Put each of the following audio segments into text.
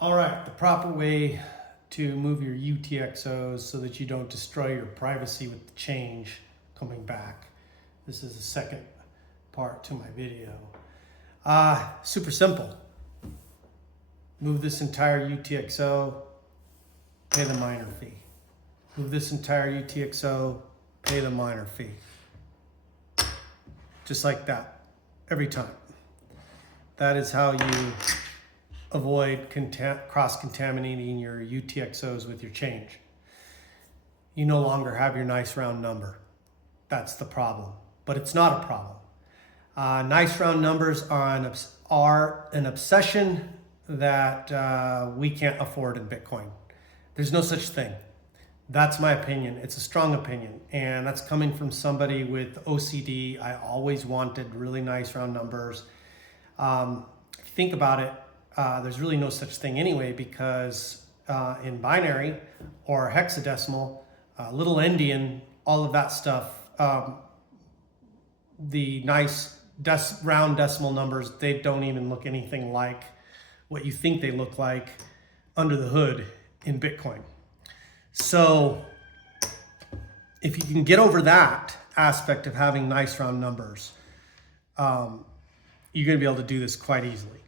All right, the proper way to move your UTXOs so that you don't destroy your privacy with the change coming back. This is the second part to my video. Super simple. Move this entire UTXO, pay the minor fee. Move this entire UTXO, pay the minor fee. Just like that, every time. That is how you avoid cross-contaminating your UTXOs with your change. You no longer have your nice round number. That's the problem, but it's not a problem. Nice round numbers are an obsession that we can't afford in Bitcoin. There's no such thing. That's my opinion. It's a strong opinion, and that's coming from somebody with OCD. I always wanted really nice round numbers. If you think about it, there's really no such thing anyway, because in binary or hexadecimal, little endian, all of that stuff, the nice round decimal numbers, they don't even look anything like what you think they look like under the hood in Bitcoin. So if you can get over that aspect of having nice round numbers, you're going to be able to do this quite easily.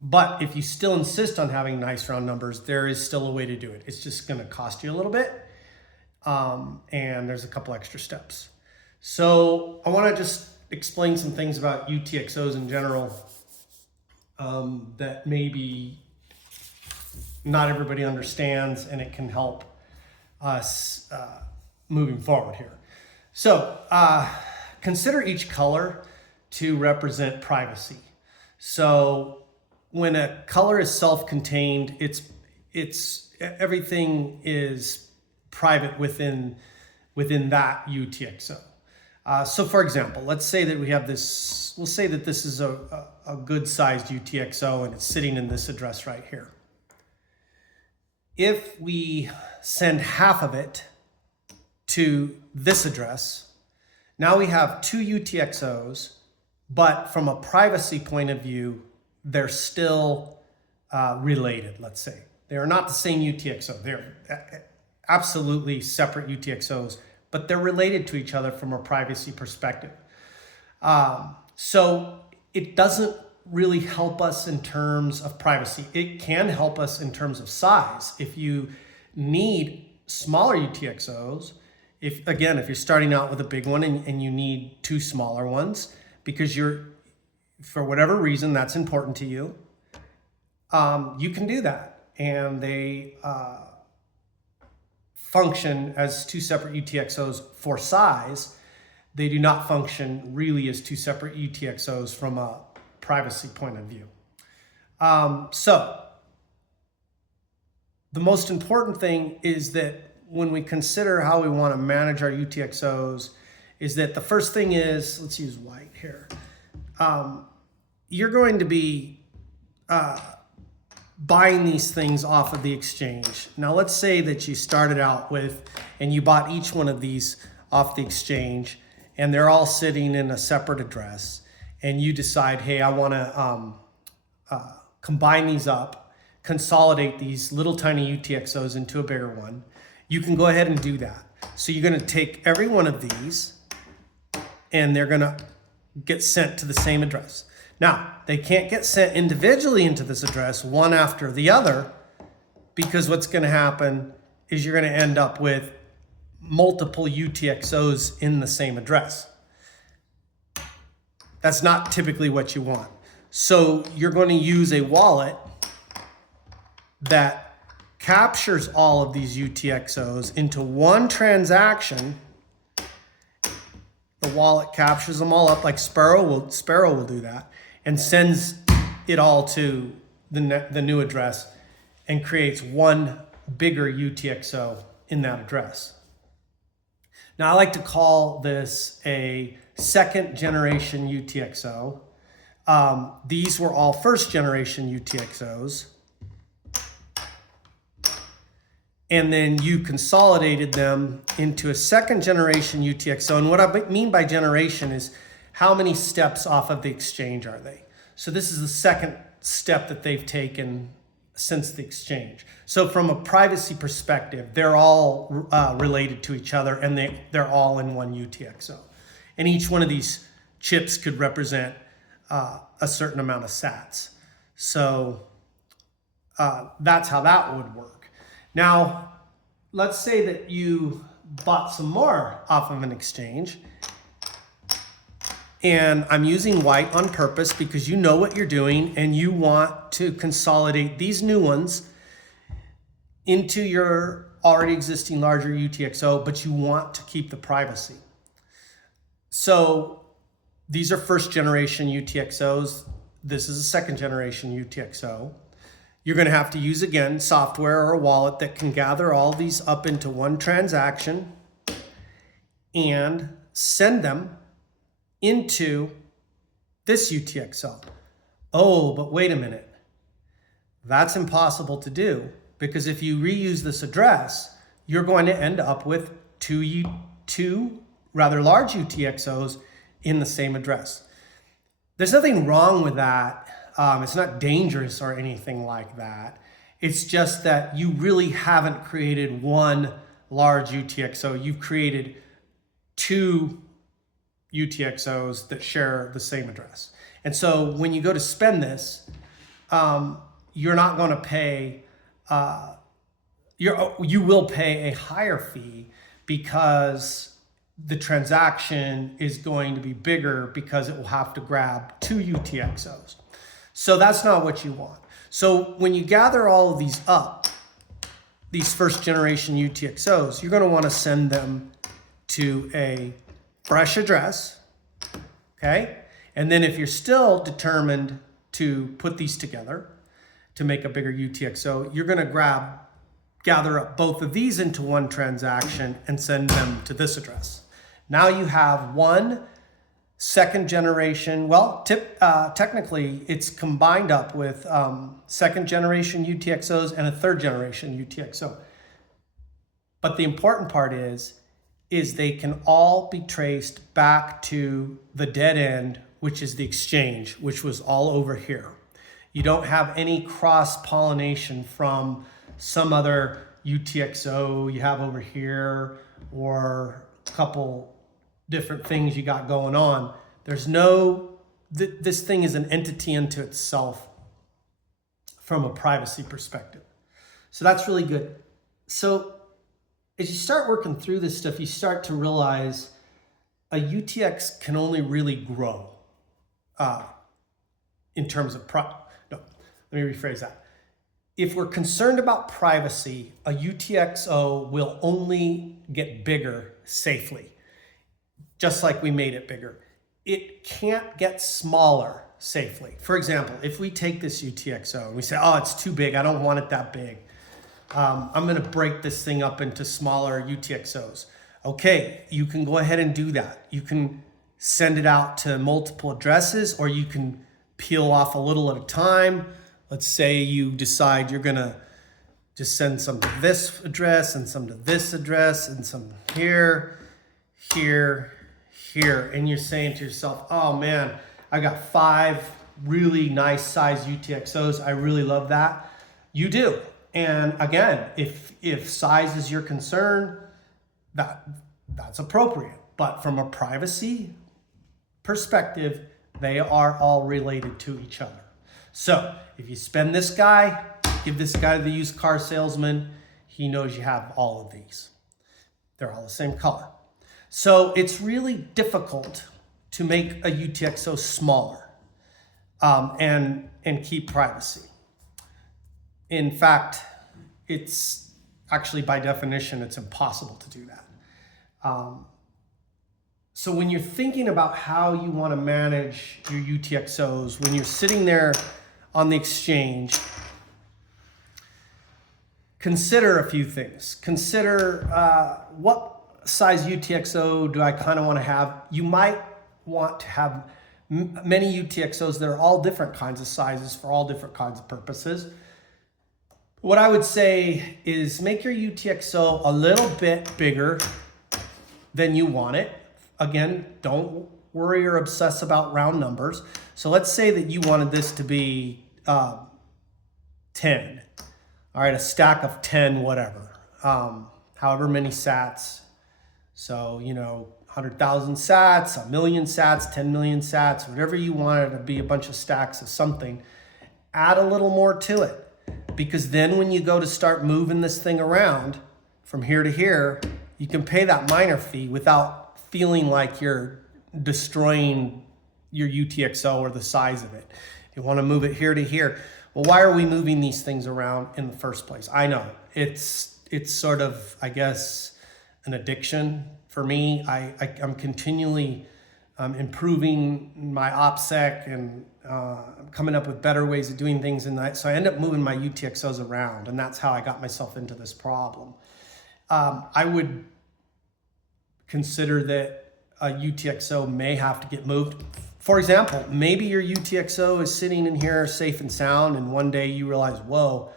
But if you still insist on having nice round numbers, there is still a way to do it. It's just going to cost you a little bit. And there's a couple extra steps. So I want to just explain some things about UTXOs in general that maybe not everybody understands, and it can help us moving forward here. So consider each color to represent privacy. So when a color is self-contained, it's everything is private within that UTXO. So for example, let's say that we have this, we'll say that this is a good sized UTXO and it's sitting in this address right here. If we send half of it to this address, now we have two UTXOs, but from a privacy point of view, they're still related, let's say. They are not the same UTXO. They're absolutely separate UTXOs, but they're related to each other from a privacy perspective. So it doesn't really help us in terms of privacy. It can help us in terms of size. If you need smaller UTXOs, if you're starting out with a big one and you need two smaller ones because for whatever reason that's important to you, you can do that. And they function as two separate UTXOs for size. They do not function really as two separate UTXOs from a privacy point of view. So the most important thing is that when we consider how we want to manage our UTXOs, is that the first thing is, let's use white here. You're going to be buying these things off of the exchange. Now let's say that you started out with, and you bought each one of these off the exchange, and they're all sitting in a separate address, and you decide, hey, I want to combine these up, consolidate these little tiny UTXOs into a bigger one. You can go ahead and do that. So you're going to take every one of these, and they're going to get sent to the same address. Now, they can't get sent individually into this address, one after the other, because what's going to happen is you're going to end up with multiple UTXOs in the same address. That's not typically what you want. So you're going to use a wallet that captures all of these UTXOs into one transaction. The wallet captures them all up like Sparrow will do that, and sends it all to the new address and creates one bigger UTXO in that address. Now I like to call this a second generation UTXO. These were all first generation UTXOs. And then you consolidated them into a second generation UTXO. And what I mean by generation is how many steps off of the exchange are they? So this is the second step that they've taken since the exchange. So from a privacy perspective, they're all related to each other, and they're all in one UTXO. And each one of these chips could represent a certain amount of sats. So that's how that would work. Now, let's say that you bought some more off of an exchange, and I'm using white on purpose because you know what you're doing and you want to consolidate these new ones into your already existing larger UTXO, but you want to keep the privacy. So these are first generation UTXOs. This is a second generation UTXO. You're going to have to use, again, software or a wallet that can gather all these up into one transaction and send them into this UTXO. Oh, but wait a minute. That's impossible to do, because if you reuse this address, you're going to end up with two rather large UTXOs in the same address. There's nothing wrong with that. It's not dangerous or anything like that. It's just that you really haven't created one large UTXO. You've created two UTXOs that share the same address. And so when you go to spend this, you're not going to pay, you will pay a higher fee because the transaction is going to be bigger because it will have to grab two UTXOs. So that's not what you want. So when you gather all of these up, these first generation UTXOs, you're going to want to send them to a fresh address, okay? And then if you're still determined to put these together to make a bigger UTXO, you're going to gather up both of these into one transaction and send them to this address. Now you have one second generation, well, technically it's combined up with second generation UTXOs and a third generation UTXO. But the important part is they can all be traced back to the dead end, which is the exchange, which was all over here. You don't have any cross-pollination from some other UTXO you have over here or a couple different things you got going on. There's no, this thing is an entity unto itself from a privacy perspective. So that's really good. So as you start working through this stuff, you start to realize a UTX can only really grow in terms of, let me rephrase that. If we're concerned about privacy, a UTXO will only get bigger safely, just like we made it bigger. It can't get smaller safely. For example, if we take this UTXO and we say, oh, it's too big, I don't want it that big. I'm gonna break this thing up into smaller UTXOs. Okay, you can go ahead and do that. You can send it out to multiple addresses, or you can peel off a little at a time. Let's say you decide you're gonna just send some to this address and some to this address and some here, here, here. And you're saying to yourself, oh man, I got 5 really nice size UTXOs. I really love that. You do. And again, if size is your concern, that's appropriate. But from a privacy perspective, they are all related to each other. So if you spend this guy, give this guy to the used car salesman, he knows you have all of these. They're all the same color. So it's really difficult to make a UTXO smaller and keep privacy. In fact, it's actually, by definition, it's impossible to do that. So when you're thinking about how you want to manage your UTXOs, when you're sitting there on the exchange, consider a few things. Consider what size UTXO do I kind of want to have. You might want to have many UTXOs that are all different kinds of sizes for all different kinds of purposes. What I would say is make your UTXO a little bit bigger than you want it. Again, don't worry or obsess about round numbers. So let's say that you wanted this to be 10. All right, a stack of 10, whatever, however many sats. So, 100,000 sats, a million sats, 10 million sats, whatever you want it to be, a bunch of stacks of something. Add a little more to it, because then when you go to start moving this thing around from here to here, you can pay that miner fee without feeling like you're destroying your UTXO or the size of it. You want to move it here to here. Well, why are we moving these things around in the first place? I know it's sort of, I guess, an addiction for me. I'm continually improving my OPSEC and coming up with better ways of doing things in that. So I end up moving my UTXOs around, and that's how I got myself into this problem. I would consider that a UTXO may have to get moved. For example, maybe your UTXO is sitting in here safe and sound, and one day you realize, whoa,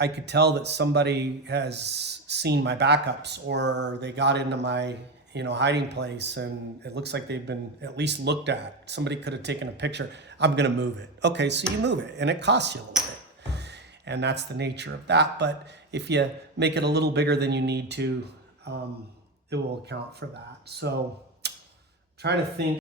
I could tell that somebody has seen my backups, or they got into my hiding place, and it looks like they've been at least looked at. Somebody could have taken a picture. I'm going to move it. Okay, so you move it, and it costs you a little bit. And that's the nature of that. But if you make it a little bigger than you need to, it will account for that. So try to think